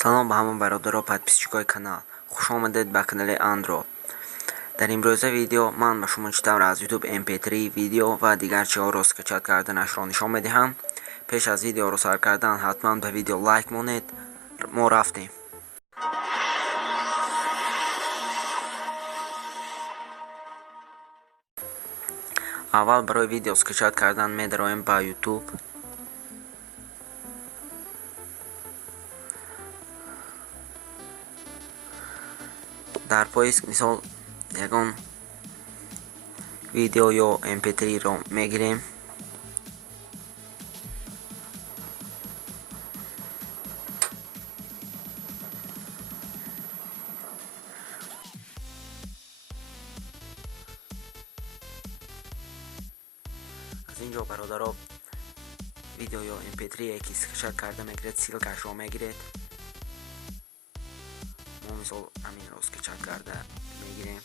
салом ба ҳама бародаро подписчикои канал, хуш омадед ба канали Андро. дар имрӯза видео ман ба шумо чӣ тавр аз YouTube mp3 видео ва дигар чиҳоро скачат карданашро нишон медиҳам. пеш аз видеоро сар кардан ҳатман ба видео лайк монед. мо рафтем. аввал барои видео скачат кардан медароем ба YouTube. дар поиск мисол ягон видео ё mp3-ро мегирем. аз инҷо бародаро видео ё mp3 ки скачат карда мегиред, силкашро мегиред. мо мисол аминро скачат карда мегирем,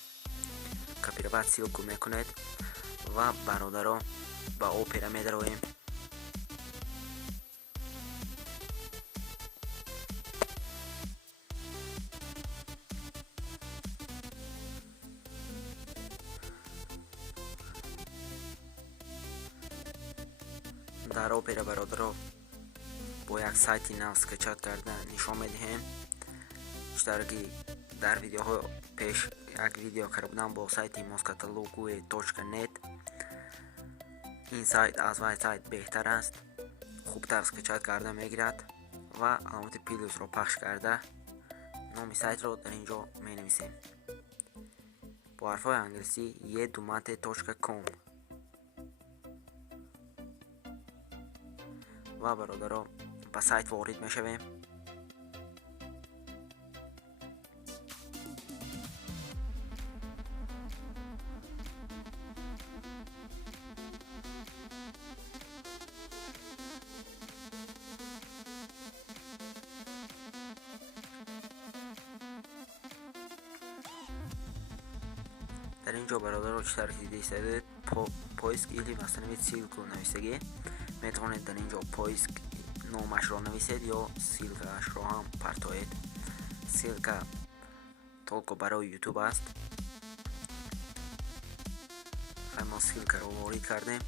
копировать силку мекунед ва бародаро ба опера медароем. дар опера бародаро бо як сайти нав скачат карда нишон медиҳем. читаро ки дар видеоҳо пеш як видео карда будам бо сайти moskatalogue.net. ин сайт аз вай сайт беҳтар аст, хубтар скачат карда мегирад ва аломати плюсро пахш карда номи сайтро дар инҷо менависем бо ҳарфҳои англисӣ edumate.com. ва бародаро ба сайт ворид мешавем. дар инҷо бародаро читар ки дидед поиск или восстановить ссилку нависагӣ метавонед дар инҷо поиск номашро нависед ё ссилкаашро ҳам партоед. ссилка толко барои YouTube аст. мо ссилкаро ворид кардем.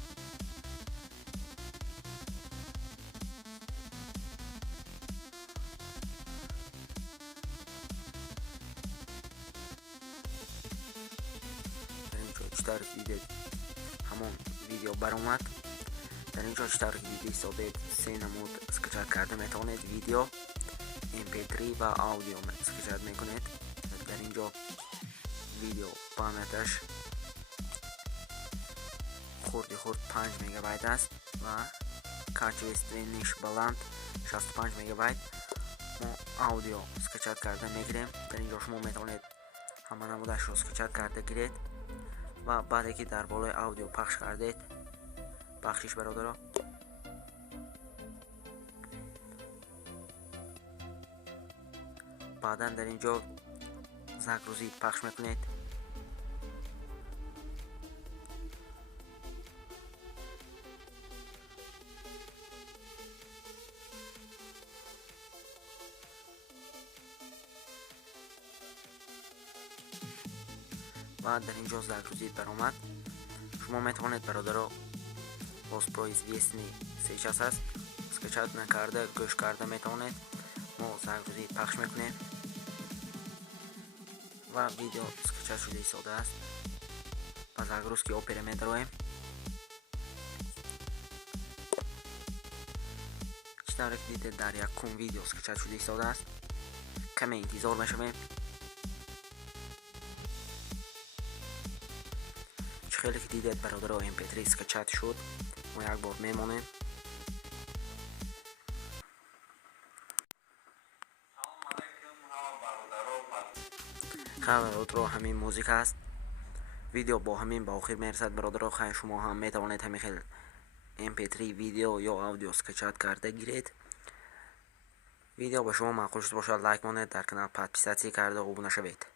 читар ки дидед ҳамон видео баромад. дар инҷо читар ки дидед истодед се намуд скачат карда метавонед. видео, mp3 ва аудио скачат мекунед. дар инҷо видео памяташ хурди 5 мегабайт аст ва качествениш баланд 65 мегабайт. мо аудио скачат карда мегирем. дар инҷо шумо метавонед ҳама намудашро скачат карда гиред ва баъде ки дар болои аудио пахш кардед, бахшиш бародаро, баъдан дар инҷо загрузид пахш мекунед. ва дар инҷо загрузид баромад. шумо метавонед бародаро воспроизвестни сейчас аст, скачат накарда гӯш карда метавонед. мо загрузид пахш мекунем ва видео скачат шуда истода аст. ба загрузки опера медароем. читаре ки дидед дар якум видео скачат шуда истода аст. каме интизор мешавем. хеле ки дидед бародаро mp3 скачат шуд. мо як бор мемонем. хабаротро ҳамин музика аст. видео бо ҳамин ба охир мерасад бародаро. хай шумо ҳам метавонед ҳамин хел mp3 видео ё аудио скачат карда гиред. видео ба шумо маъқул шуд бошад лайк монед, дар канал подписатсия карда обуна шавед.